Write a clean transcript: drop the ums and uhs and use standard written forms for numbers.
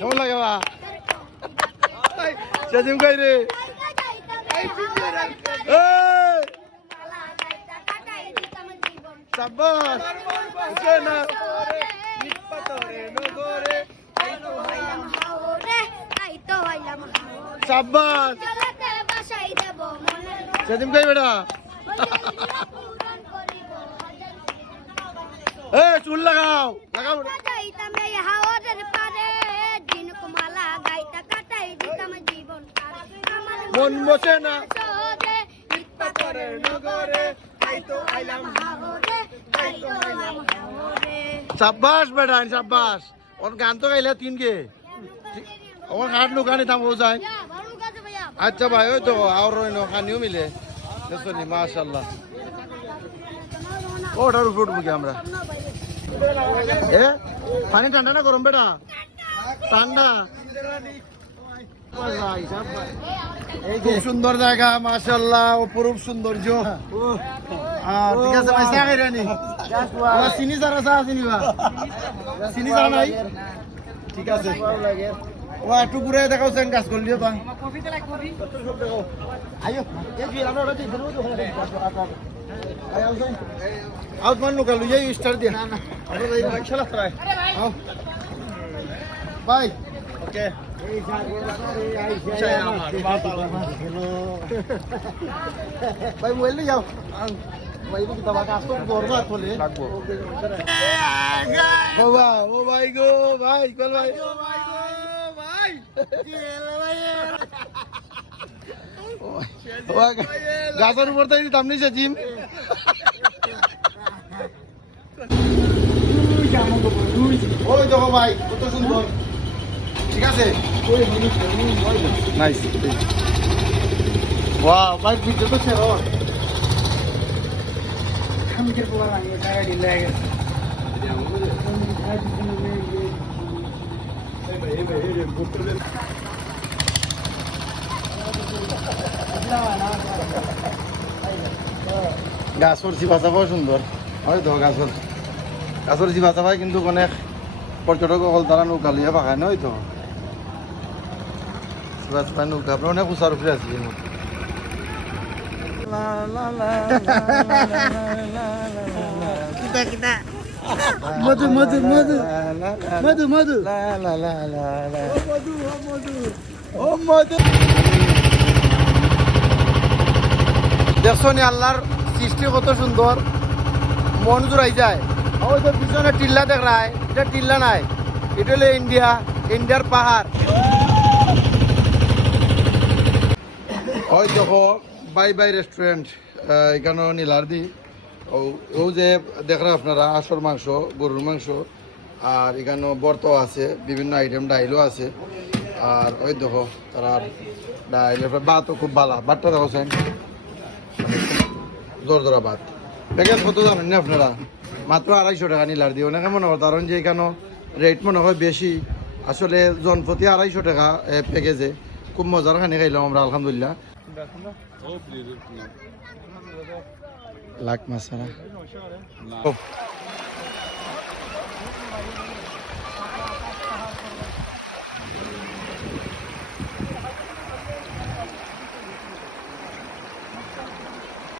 কেমন লাগে বা সেদিন কই রে সাব্বাস না সাব্বাস সেদিন কই বেটা এ চুল লাগাও লাগাও মন বসে না সাব্বাস বেটা সাব্বাস ওর গান তো গাইলে তিন কে আমার হাট লুকানি দাম হো যায় আচ্ছা ভাই ওই তো আর খানিও মিলে দেখছি মাশাআল্লাহ ওটার উপর উঠবো কি আমরা এ পানি ঠান্ডা না গরম বেটা ঠান্ডা খুব সুন্দর জায়গা মাশাআল্লাহ অপরূপ সৌন্দর্য ঠিক আছে ভাই চা খাইরানি চিনি ছাড়া চা চিনি বা চিনি চা নাই ঠিক আছে ও একটু ঘুরে দেখাও সেন কাজ করলিও তা আইও আউট মান লোকাল লুই স্টার দিয়া না না চলা ট্রাই বাই ওকে ভাই মোবাইল নিয়ে যাও ভাই কি তোমার কাজ তো বরবাদ বলে লাগবো ও ভাই গো ভাই কল ভাই ও ভাই গো ভাই গাছের উপর তাই দাম নিছে জিম ওই দেখো ভাই কত সুন্দর ঠিক আছে নাইস ওয়াও ভাই ভিডিও তো ছেড়ো আমি কি বলবো আমি টাকা দিলে আগে গাছর চিবাচাপাও সুন্দর হয়তো গাছর চিবাচাপাই কিন্তু অনেক পর্যটক হল তারা নৌকা লিয়ে পাখায় নয় তো চিবাচাপাই নৌকা আপনার অনেক উঁচার উপরে আছে মধু মধু মধু মধু মধু ও মধু দেখছো নি আল্লাহর সৃষ্টি কত সুন্দর মন জুড়াই যায় ওই তো পিছনে টিল্লা দেখ রায় এটা টিল্লা নাই এটা হলো ইন্ডিয়ার পাহাড় ওই দেখো বাই বাই রেস্টুরেন্ট এখানে নীলারদি ও যে দেখরা আপনারা আসর মাংস গরুর মাংস আর এখানে বর্ত আছে বিভিন্ন আইটেম ডাইলও আছে আর ওই দেখো তারা ডাইল ভাতও খুব ভালো ভাতটা দেখছেন দরদরা ভাত প্যাকেজ কত জানেন না আপনারা মাত্র 250 টাকা নীলারদি অনেকে মনে হয় কারণ যে এখানে রেট মনে হয় বেশি আসলে জনপ্রতি 250 টাকা প্যাকেজে খুব মজার খানি খাইলাম আমরা আলহামদুলিল্লাহ লাখ মাসালা